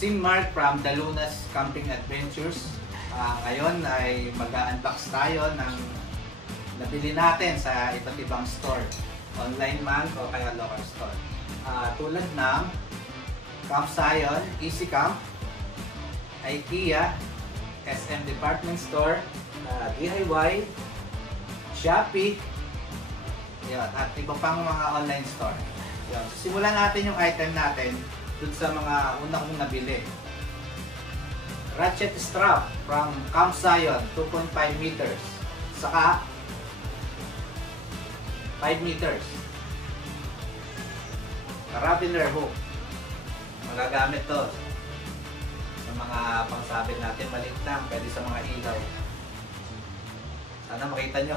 Sim Mark from Dalunas Camping Adventures. Ngayon ay mag-unbox tayo ng nabili natin sa iba't ibang store. Online man o kaya local store. Tulad ng Camp Zion, Easy Camp, IKEA, SM Department Store, DIY, Shopee, yun, at iba pang mga online store. Yun. Simulan natin yung item natin dun sa mga una kong nabili. Ratchet strap from Camp Zion, 2.5 meters. Saka 5 meters. Carabiner hook. Magagamit to sa mga pangsabit natin. Maliit lang, pwede sa mga ilaw. Sana makita nyo.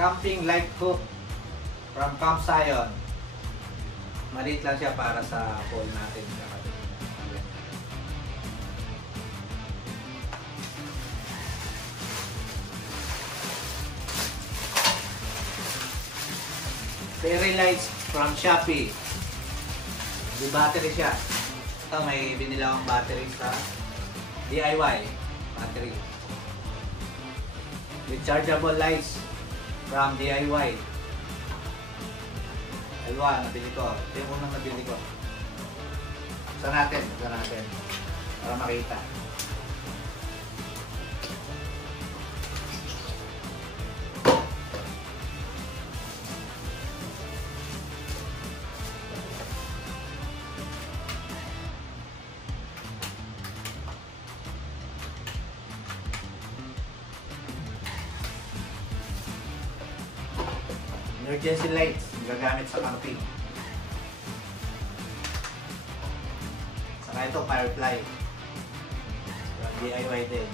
Camping light hook from Camp Zion. Maliit lang siya para sa pole natin. Fairy lights from Shopee. May battery siya. Ito, may binila akong battery sa DIY battery. Rechargeable lights from DIY. Dalawa, nabili ko. Ito yung unang nabili ko. Buksan natin. Para makita. Emergency lights, gagamit sa camping. Saka ito, firefly. DIY din.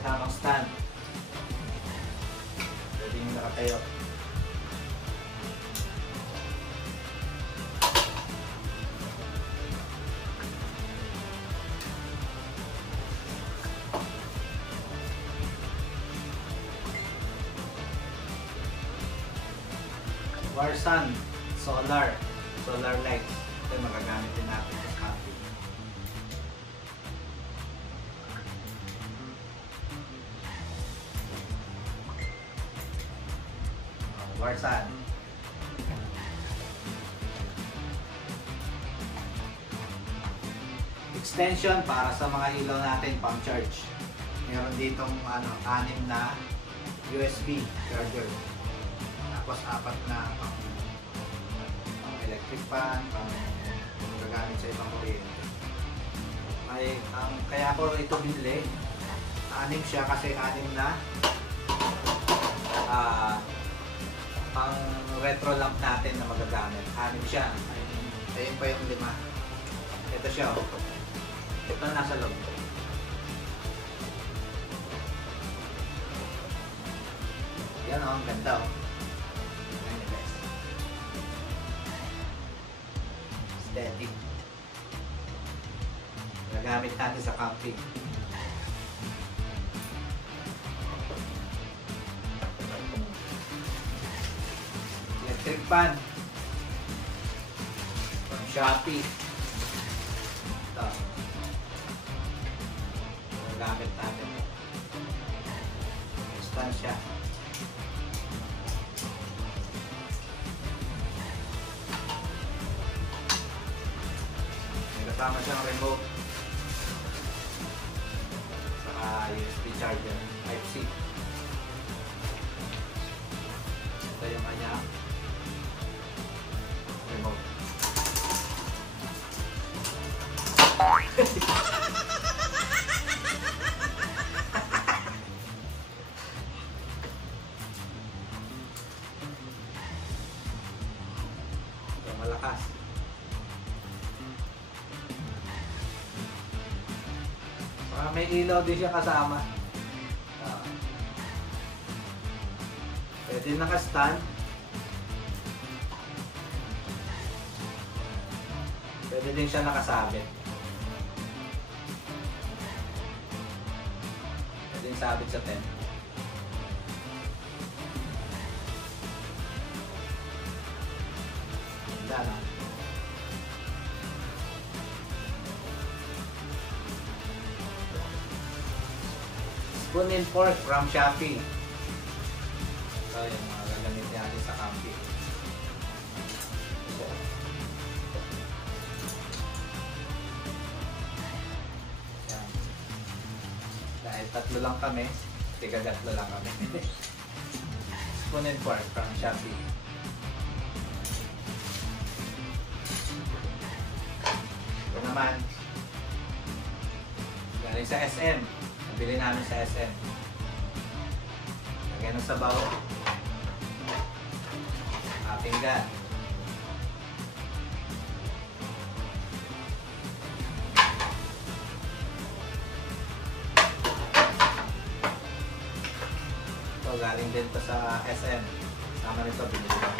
Kasamang stand. Pwede nyo nakatayo. Warsan solar lights. Ito magagamit din natin sa camping. Warsan. Extension para sa mga ilaw natin pang charge. Meron ditong 6 na USB charger. Tapos 4 na pang electric fan, pang gagamit sa ibang kuryente. Kaya ko ito binili, 6 siya kasi 6 na pang retro lamp natin na magagamit. 6 siya. Ayun pa yung 5. Ito siya. Ito nasa loob. Yan ang ganda . Aesthetic. Nagamit natin sa camping. Electric fan from Shopee. Ito. Nagamit natin. Stand siya. Kasama siyang remote saka USB charger Type-C. Ito yung kanya remote. Ito malakas. May ilaw din siya kasama. Pwede naka-stand. Pwede din siya nakasabit. Pwede sabit sa tent. Spoon and fork from Shopee. So, yung mga gagamit natin sa camping. Yan. Dahil tatlo lang kami, tiga-tatlo lang kami. Spoon and fork from Shopee. Ito naman, galing sa SM. Nabili namin sa SM. Lagyan ng sabaw. Pinggan. Ito, galing din to sa SM. Sama nito, binili ko.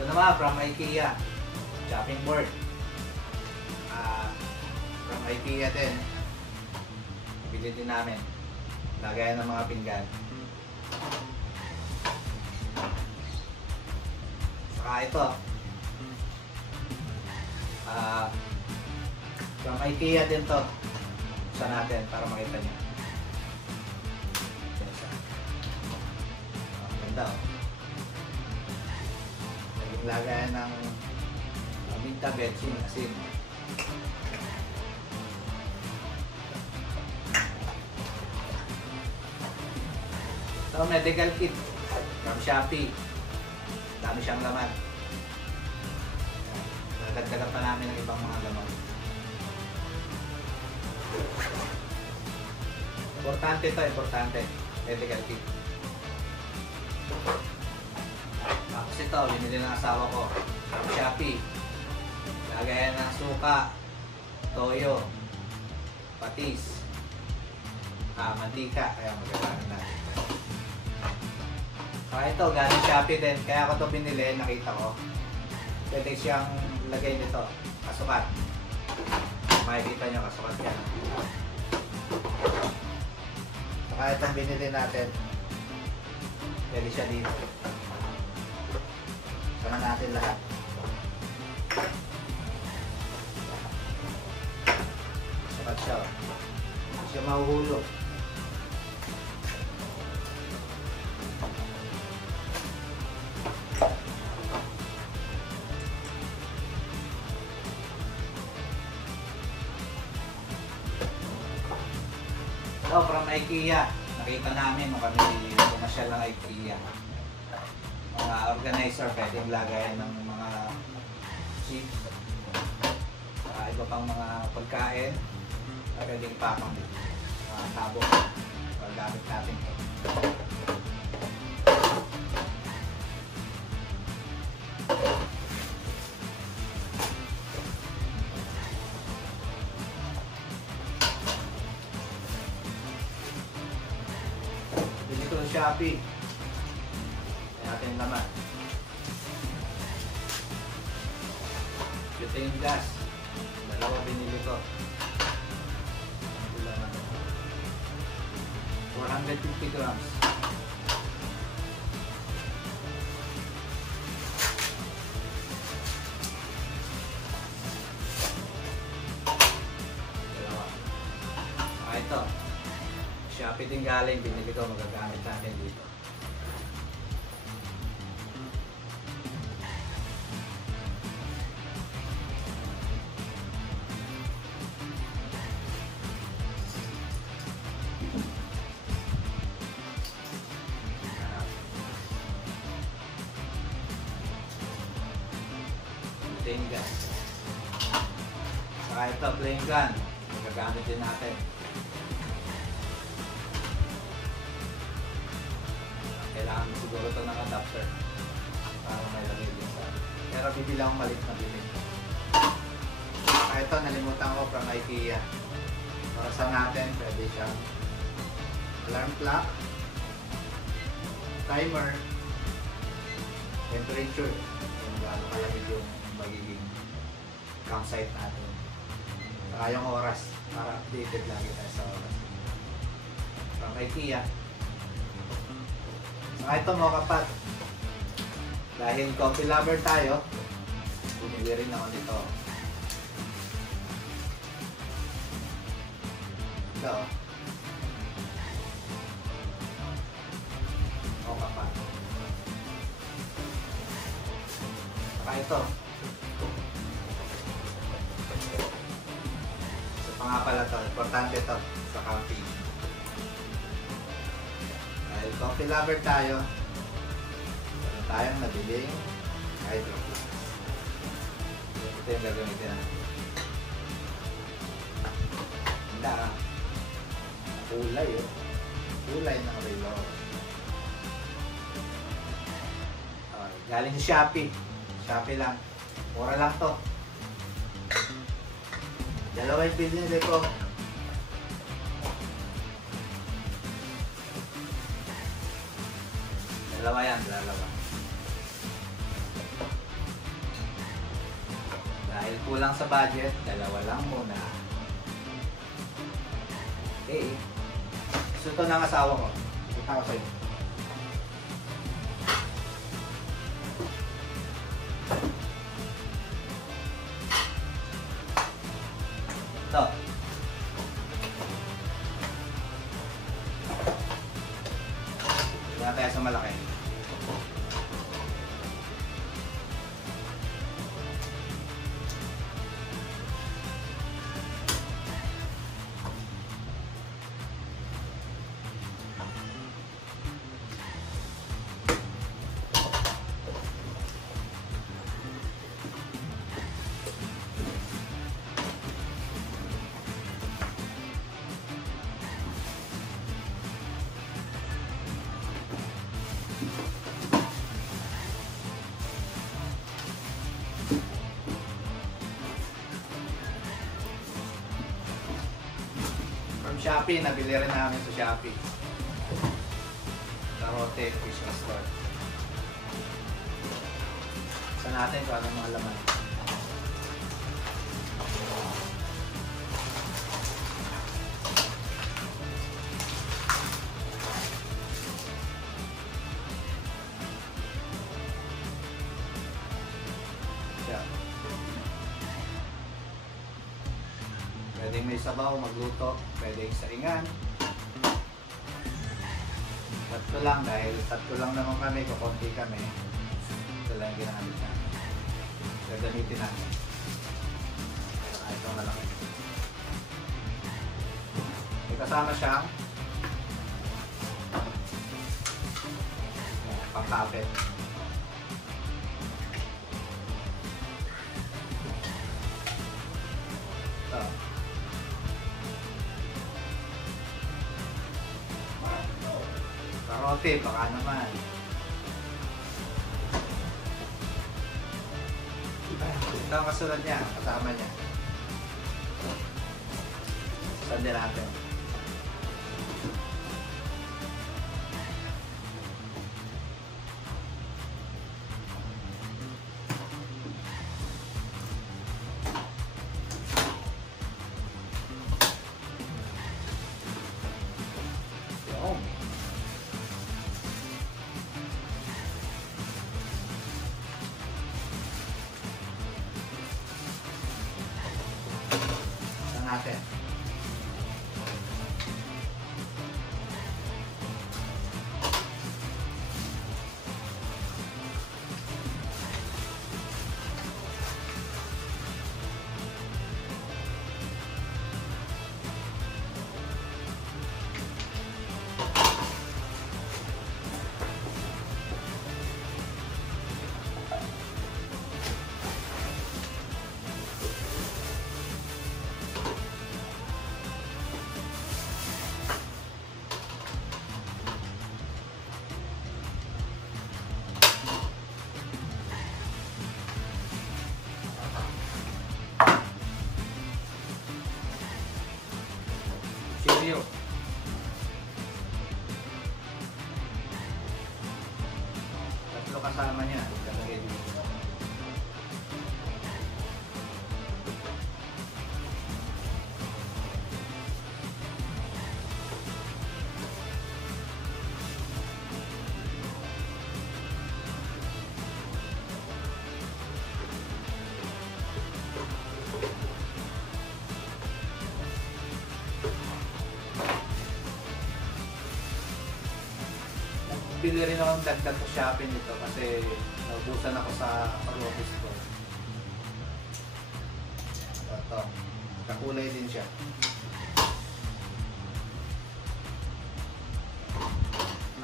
Ito naman, from IKEA. Chopping board. From IKEA din. Bili din namin. Lagayan ng mga pinggan. Saka ito. From IKEA din to. Sa natin para makita nyo. Ganda o. Naging lagayan ng minta betchin asin. So, medical kit from Shopee. Dami siyang laman. Nadagdagan pa namin ng ibang mga laman. Importante ito, importante. Medical kit. Tapos ito, binili ng asawa ko from Shopee. Lagayan ng suka, toyo, patis, mantika. Kaya magagamit natin. Ito, galing Shopee din. Kaya ako ito binili, nakita ko. Pwede siyang lagay nito. Kasukat. Makikita nyo, kasukat yan. Saka itong binili natin. Pwede siya dito. Sama natin lahat. Kasukat siya. Hindi siya mahuhulog. So, from IKEA, nakita namin nung kami pumasyal ng IKEA. Mga organizer, pwedeng lagayan ng mga chips, iba pang mga pagkain, pwedeng pakang mga tabo. Gamit natin ito. Shopee. Kaya natin naman. Butane gas. Dalawa binili ko. 450 grams. Dalawa. Ito. Shopee din galing, binili ko, magagamit natin dito. Plain gun. Saka ito, plain gun. Magagamit din natin. Kailangan siguro ito ng adapter para may lagay din sa pero bibili akong malit na bibili. Ito nalimutan ko from IKEA para sa natin pwede siyang alarm clock, timer, temperature kung gaano kalamig yung magiging campsite natin, saka yung oras para updated lagi tayo sa oras from IKEA. Saka ito mga kapat, dahil coffee lover tayo, Bumili rin ako nito. Ito. O pa. Saka ito. Isa pa nga pala to. Importante to sa camping. Dahil coffee lover tayo, meron tayong nabiling hydro flask. Ito yung gagamitin natin. Handa ka. Kulay oh. Kulay ng relo. Okay. Galing sa Shopee. Shopee lang. Mura lang to. Dalawa yung pinili ko. Dalawa yan, dalawa. Dahil kulang sa budget, dalawa lang muna. Okay. Gusto ito ng asawa ko. Kita ko sa'yo. Ito. Wala tayo sa malaki. Shopee, nabili rin namin sa Shopee. Karote Fish Store. Sa natin kung anong mga laman. Pwedeng may sabaw, magluto, pwedeng saingan. Tatlo lang dahil tatlo lang naman kami, kukunti kami. Ito lang yung ginamit namin. Gagamitin namin. Saka ito malaki. May kasama siyang pangkapit. Ito. Karote, baka naman. Ito ang kasunod niya, kasama niya. Sandi natin. Natin. Cheerio. Tatlo kasama niya. Kalagay dito. nagbili rin ako ng dagdag sa Shopee nito kasi naubusan ako sa Rotis ko. Ito, kakulay din siya.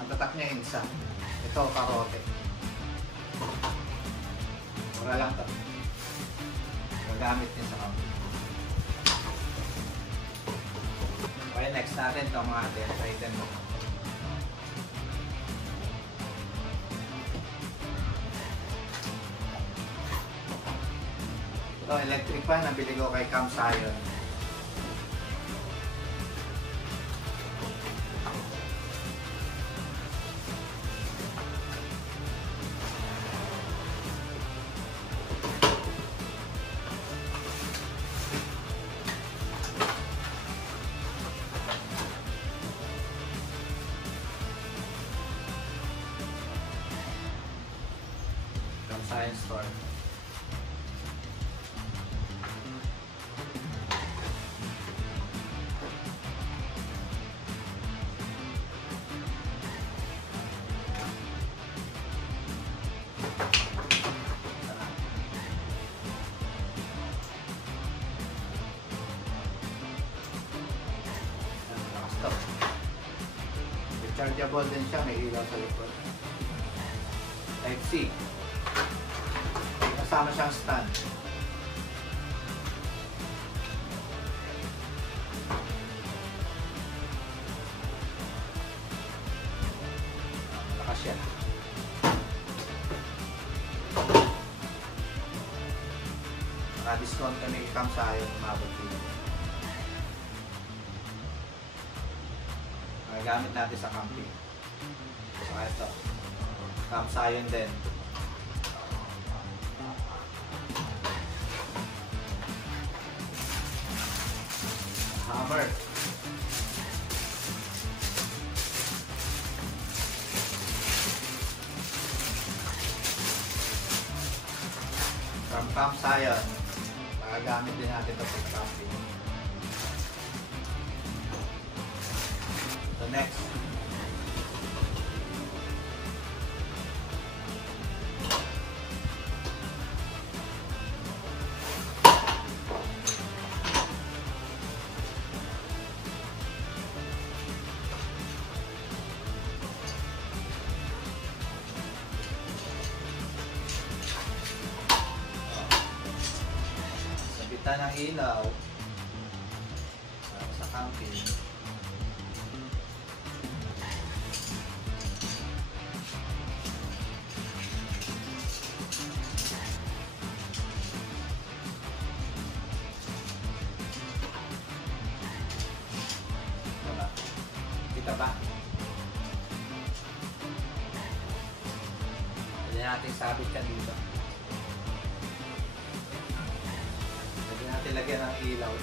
Ang tatak niya insa. Ito, karote. Mura lang to. Magamit din sa kampi. Okay, next natin ito mga item mo. Ito, electric fan. Nabili ko kay Cam Sayon. Science store. Rechargeable din siya, may ilaw sa likod. Type C. Kasama siyang stand. Malakas siya. Naka-discount kami Cam Sayon, umabot dito. Gamit natin sa camping. So ito, Cam Sayon din. Hammer. From Cam Sayon. Magagamit din natin ito sa camping. So next. Sabitan ng ilaw sa camping. Kita ba? Pwede natin sabit ka dito. Pwede natin lagyan ng ilaw.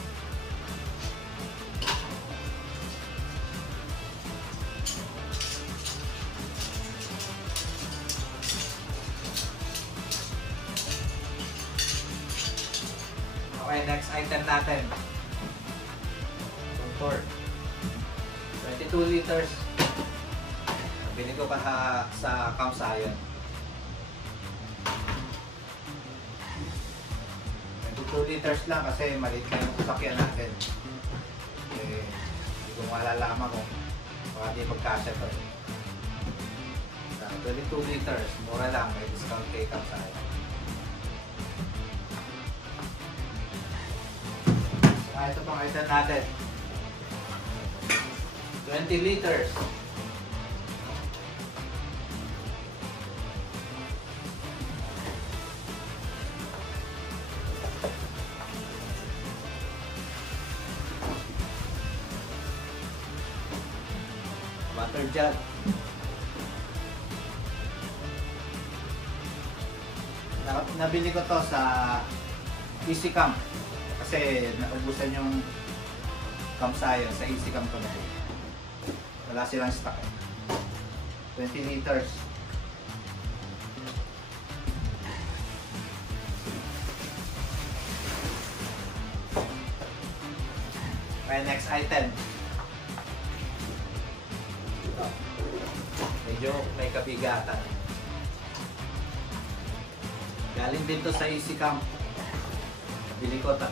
Okay, next item natin. Contour. 22 liters. Bili ko pa sa Cam Sayon. 22 liters lang kasi maliit na yung sasakyan natin. Hindi ko malalaman kung baka di magkasya to. 22 liters, mura lang, may discount kay Cam Sayon. So, ito pang item natin. 20 liters. Water jug. Nabili ko to sa EasyCam kasi naubusan yung Cam Sayon sa EasyCam ko na yun. Wala silang stock. 20 liters. Okay, next item. Ito. Medyo may kabigatan. Galing din to sa Easy Camp. Bili ko 3.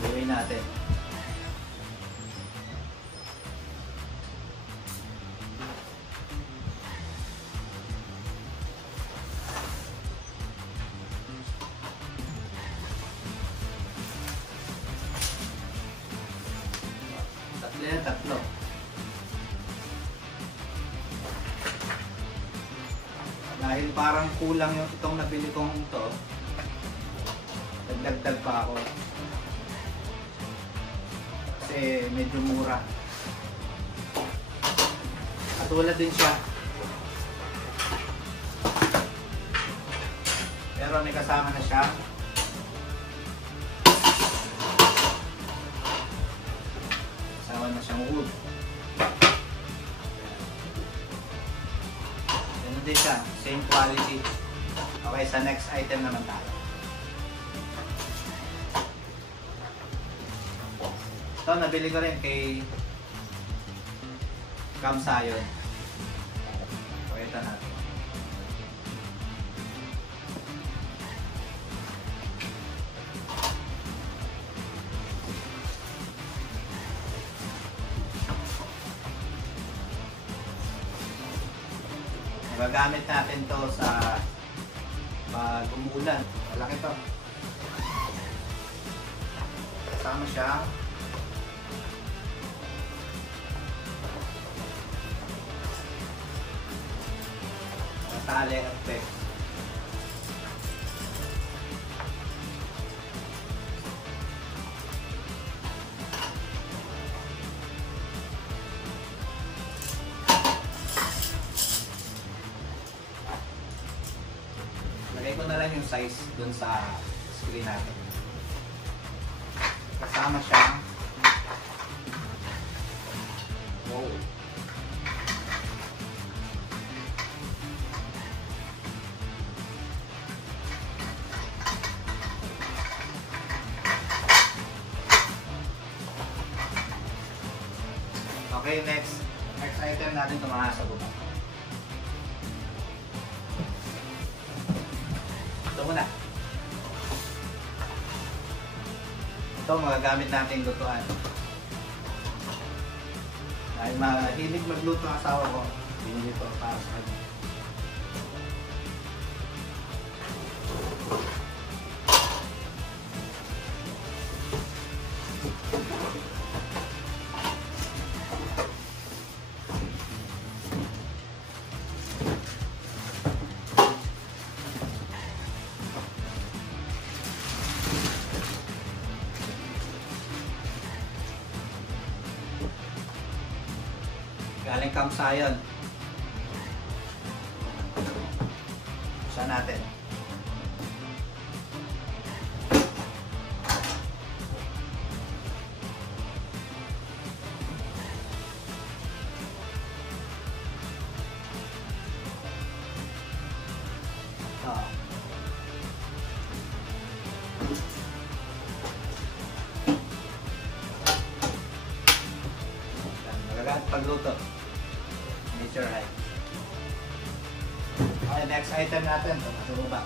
Gawin natin. Tatlo. Dahil parang kulang yung itong nabili kong ito, nagdagdag pa ako. Kasi medyo mura. Katulad din siya. Pero may kasama na siya. Kasama na siyang wood. Ganun din siya. Same quality. Okay, sa next item naman tayo. Ito, nabili ko rin kay Kamsayon. Pakita natin. Magagamit natin to sa pag umuulan. Malaki to. Kasama siya. Tali at peg. Lagay ko na lang yung size dun sa screen natin. Kasama siya. Wow. Okay, next item natin tumakas sa baba. Ito muna. Ito magagamit natin lutuan. Dahil mahilig magluto ang asawa ko, binili ko para sa kanya. Galing Kamsayon. Buksan natin. Magagamit pagluto. Nature high. Okay, next item natin. Ito baba.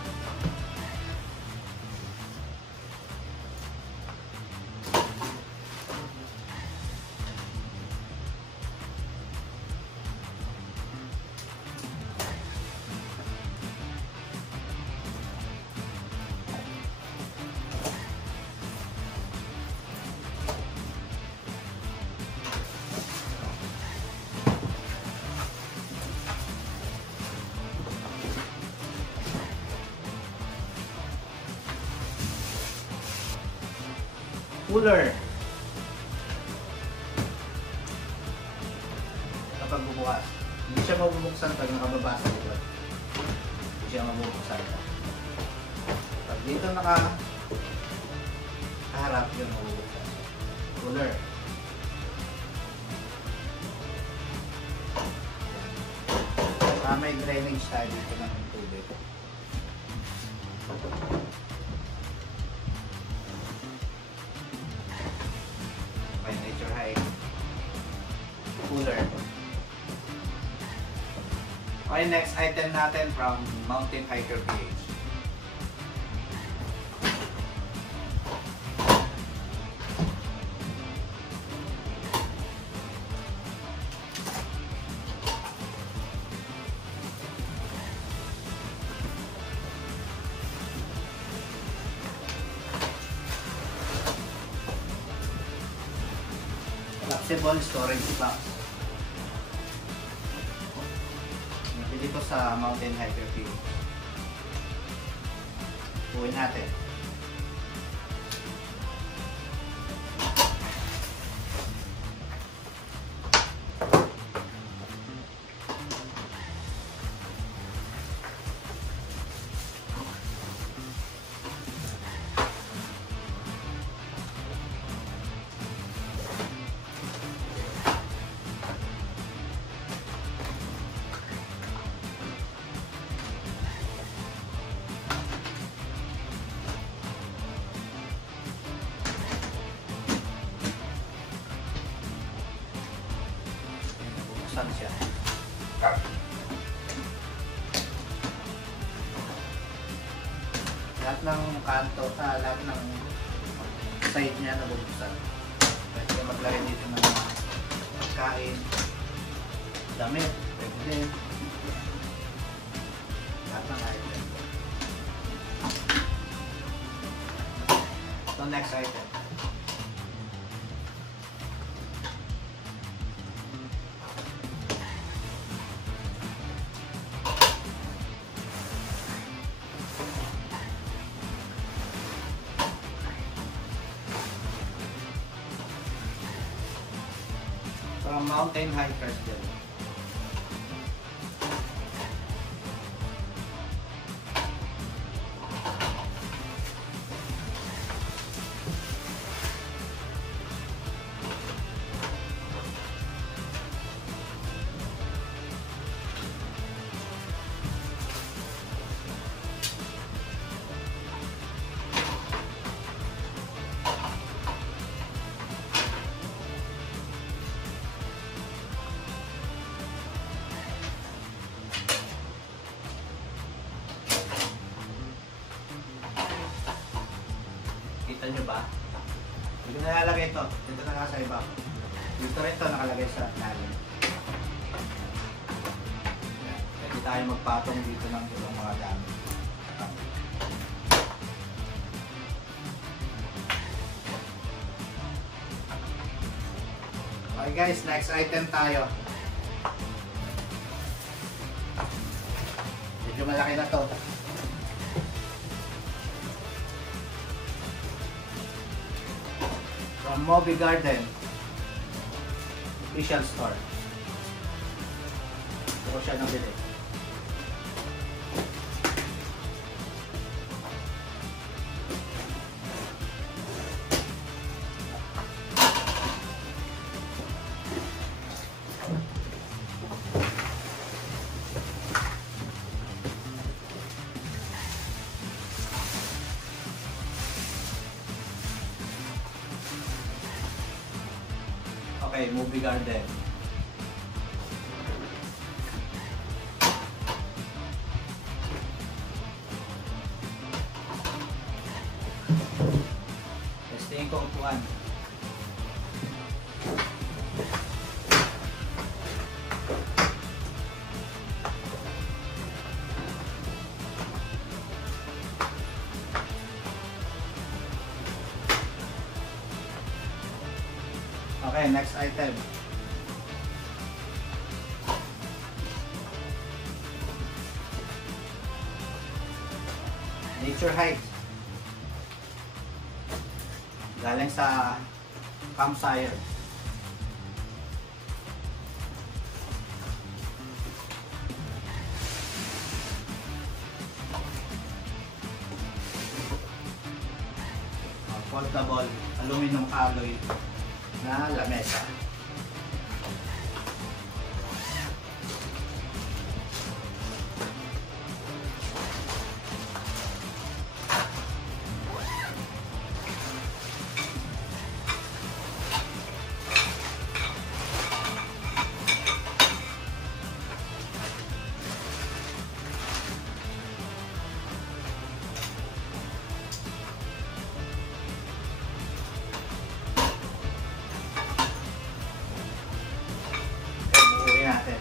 Cooler. Kapag bubukas, hindi siya mabubuksan pag nakababa sa likod. Hindi siya mabubuksan. Pag Dito nakaharap yung cooler. May drainage tayo dito ng tubig. May nature high. Cooler. Okay, next item natin from Mountain Hiker PH. Flexible storage box. Nabili ko sa Mountain Hiker PH. Buuin natin. Saan siya? Lahat ng kanto, lahat ng side niya nabubuksan. Pwede maglagay dito ng pagkain, damit, pwede din. Lahat ng item. So next item. From Mountain Hikers din. Kita nyo ba? Dito nakalagay ito. Dito na nga sa iba. Dito rin ito nakalagay sa nalim. Pwede tayo magpatong dito ng ibang mga gamit. Okay guys, next item tayo. Medyo malaki na to. From Moby Garden official store. Ito ko siya nabili. Okay, Moby Garden. Testing ko upuan. Okay, next item. Nature Hike. Galing sa campsite. foldable aluminum alloy na lamesa. Natin.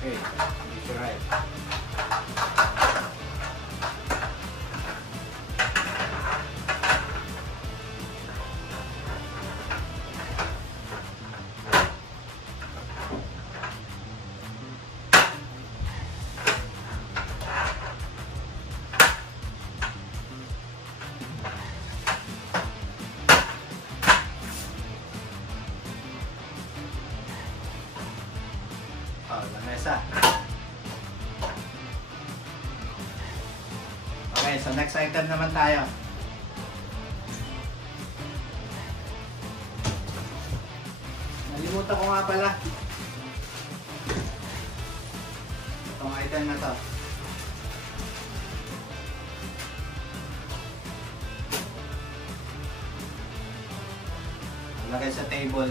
Okay, it's right. Oh, lamesa. Okay, so next item naman tayo. Nalimutan ko nga pala. Itong item na to. Lagay sa table.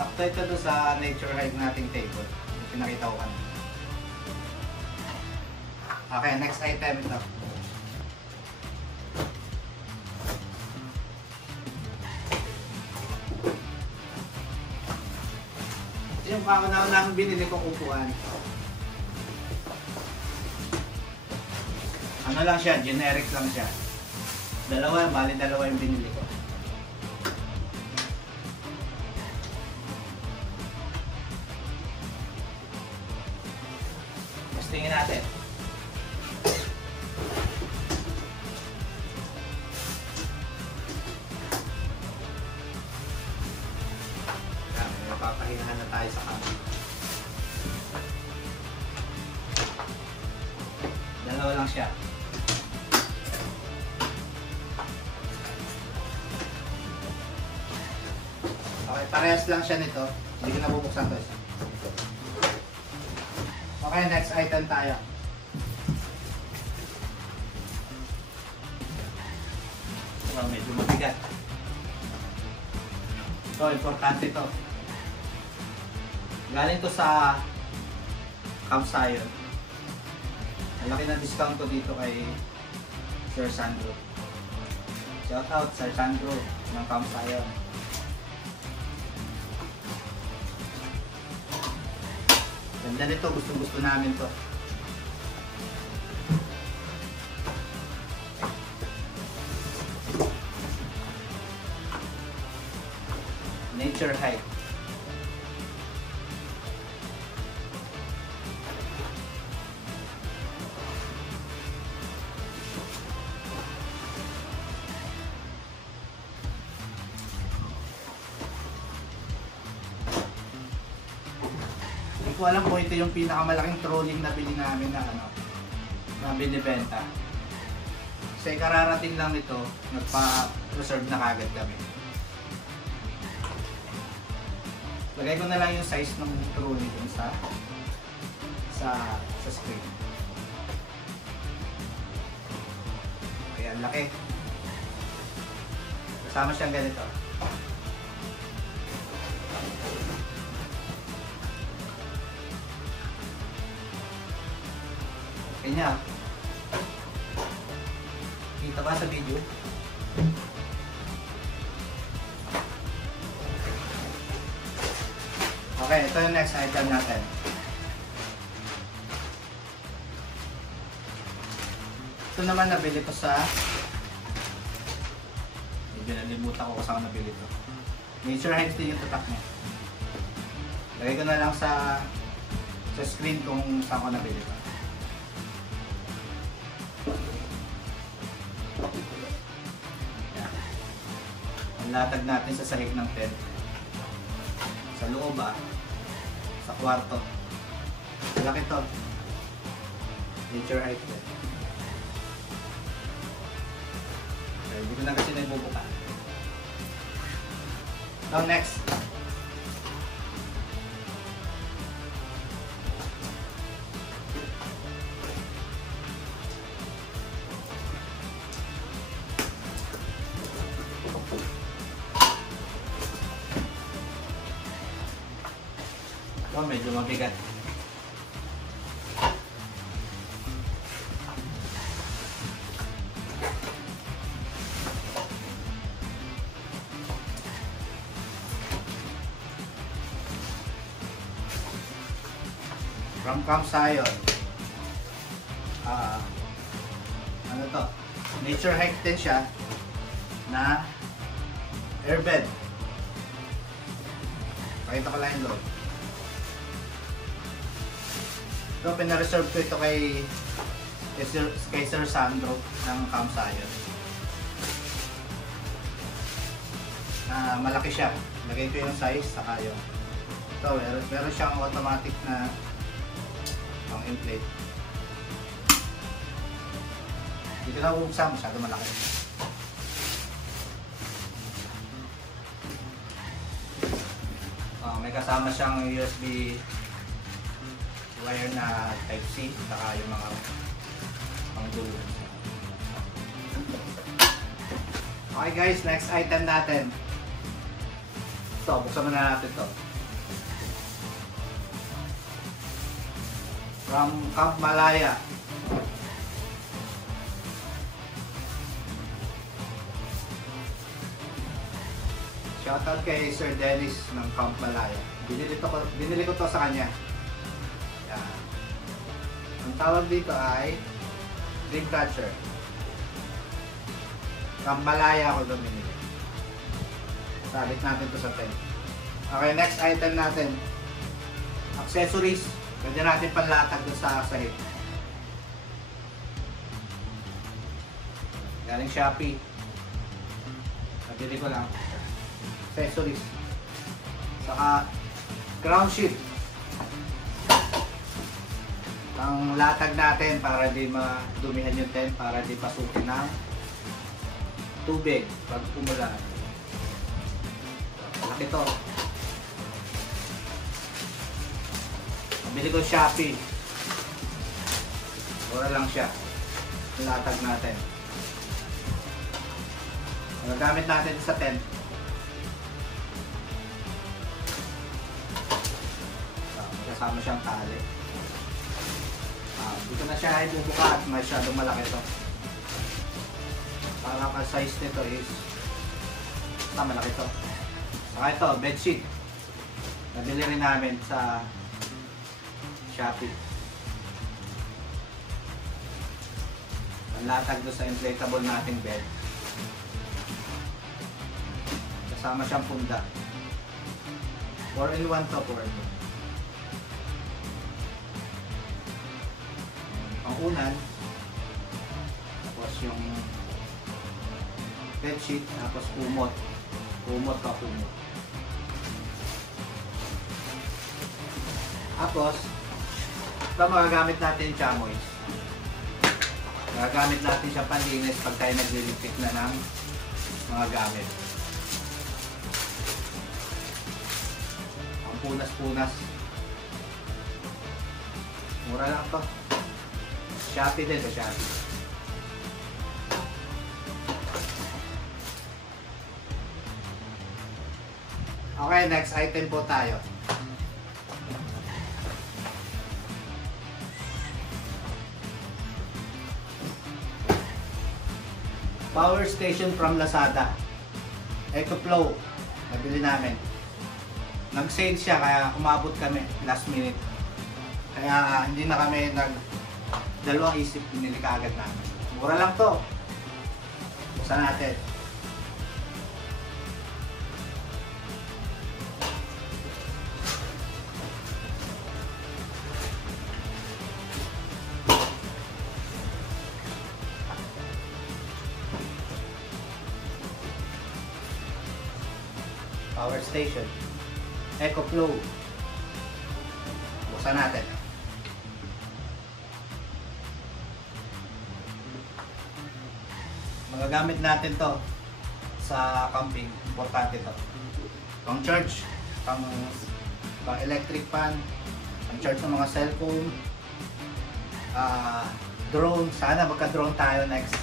Sakto ito doon sa nature hike nating table. Yung pinakita ko kanina. Okay, next item ito. Ito yung kauna-unang binili kong upuan. Ano lang siya, generic lang siya. Bali dalawa yung binili ko. Tingin natin. May papahingahan na tayo sa kami. Dalawa lang siya. Okay, parehas lang siya nito. Hindi ko nabubuksan to isa. Okay, next item tayo. So, medyo mabigat. Ito, importante ito. Galing to sa Camp Zion. Malaki na discount to dito kay Sir Sandro. Shout out Sir Sandro ng Camp Zion. Ganda nito, gusto namin to. Nature hike. Hindi ko alam kung ito yung pinakamalaking trolling na bili namin na na binibenta. Kasi kararating lang nito, nagpa-reserve na kagad kami. Lagay ko na lang yung size ng trolley dun sa screen. Ayan, laki. Kasama siyang ganito. Kanya. Kita ba sa video? Okay, ito yung next item natin. Ito naman nabili ko sa... Medyo nalimutan ko kung saan nabili ito. Nature Heights din yung tatak niya. Lagay ko na lang sa screen kung saan ko nabili ito. Yan. Ang latag natin sa sahig ng tent. Sa loob sa kwarto. Malaki to. Nature Heights din. Hindi ko na kasi nagbubuka. So next. So medyo mabigat. From Kamsayon. Ano to? Nature Hike din siya na airbed. Pakita ko lang yung loob. Ito, pinareserve ko ito kay Sir Sandro ng Kamsayon. Malaki siya. Lagay ko yung size saka yung ito, meron siyang automatic na pang inflate. Hindi ko na bubuksan, masyado malaki. May kasama siyang USB wire na Type-C, saka yung mga pang-dulo. Okay guys, next item natin. So, buksan na natin ito. From Camp Malaya. Shoutout kay Sir Dennis ng Camp Malaya. Binili ko to sa kanya. Yan. Ang tawag dito ay Dreamcatcher. Camp Malaya ako doon binili. Salit natin to sa tent. Okay, next item natin. Accessories. Pwede natin panlatag doon sa sahig. Galing Shopee. Nabili ko lang. Accessories. Saka ground sheet. Ang latag natin para di madumihan yung tent, para di pasukin ng tubig pag umulan. Malaki to. Bili ko Shopee. Mura lang siya. Latag natin. Nagamit natin sa tent. Kasama siyang tali. Dito na siya ay bubuka at masyadong malaki to. Para ka size nito is malaki to. Saka ito, bedsheet. Nabili rin namin sa Shopee. Ang latag doon sa inflatable nating bed. Kasama siyang punda. 4-in-1 to, 4-in-1. Ang unan, tapos yung bedsheet, tapos kumot. Kumot ka kumot. Tapos, ito magagamit natin yung chamois. Magagamit natin siya panlinis pag tayo naglilipit na ng mga gamit. Ang punas-punas. Mura lang to. Shopee din sa Shopee. Okay, next item po tayo. Power station from Lazada. EcoFlow. Nabili namin. Nag-sale siya kaya umabot kami last minute. Kaya hindi na kami dalawang isip, binili kaagad namin. Mura lang to. Buksan natin. Power station. EcoFlow. Buksan natin. Magagamit natin to sa camping. Importante to. Pang charge, pang electric fan, pang charge ng mga cellphone, drone. Sana magka-drone tayo next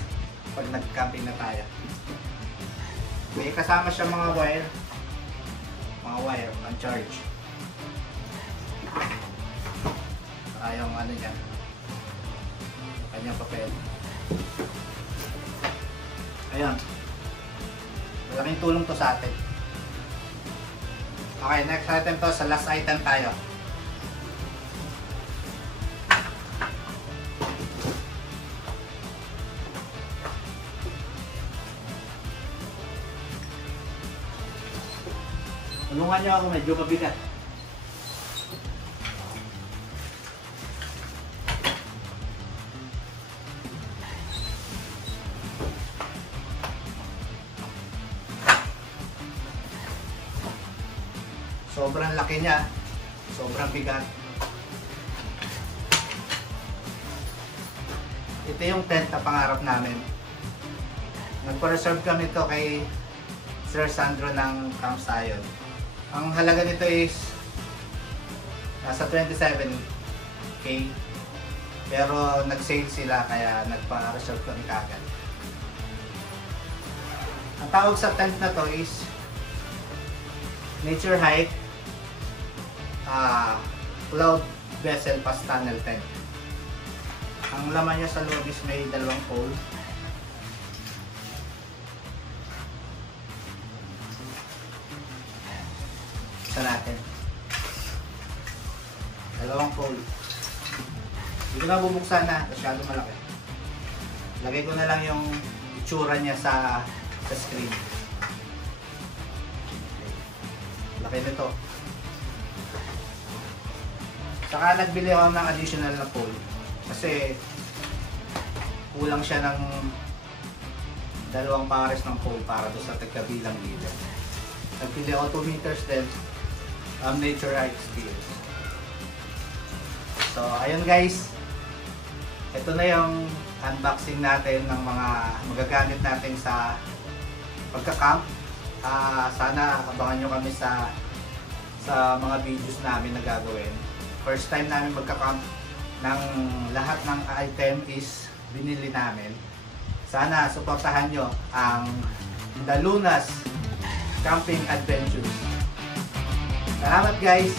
pag nag-camping na tayo. May kasama siya mga wire, pang charge. Saka yung ano niya, kanyang papel. Ayan. Malaking tulong to sa atin. Okay, next item to. Sa last item tayo. Tulungan nyo ako, medyo mabigat. Sobrang laki niya, sobrang bigat. Ito yung tent na pangarap namin. Nagpa-reserve kami to kay Sir Sandro ng Camp Sayon. Ang halaga nito is nasa 27k, pero nag-sale sila kaya nagpa-reserve kami kagad. Ang tawag sa tent na to is Nature Height Cloud Vessel Pass Tunnel Tent. Ang laman niya sa loob is may dalawang pole. Sa natin. Dalawang pole. Hindi ko na bubuksan na. Masyado malaki. Lagay ko na lang yung itsura niya sa screen. Laki nito. Saka nagbili ako ng additional na pole kasi kulang siya ng dalawang pares ng pole para doon sa tagkabilang leader. Nagbili ako 2 meters din Nature Height Steel. So ayun guys, ito na yung unboxing natin ng mga magagamit natin sa pagka-camp. Sana abangan nyo kami sa mga videos namin na gagawin. First time namin magka-camp ng lahat ng item is binili namin. Sana suportahan nyo ang The Lunas Camping Adventures. Salamat guys!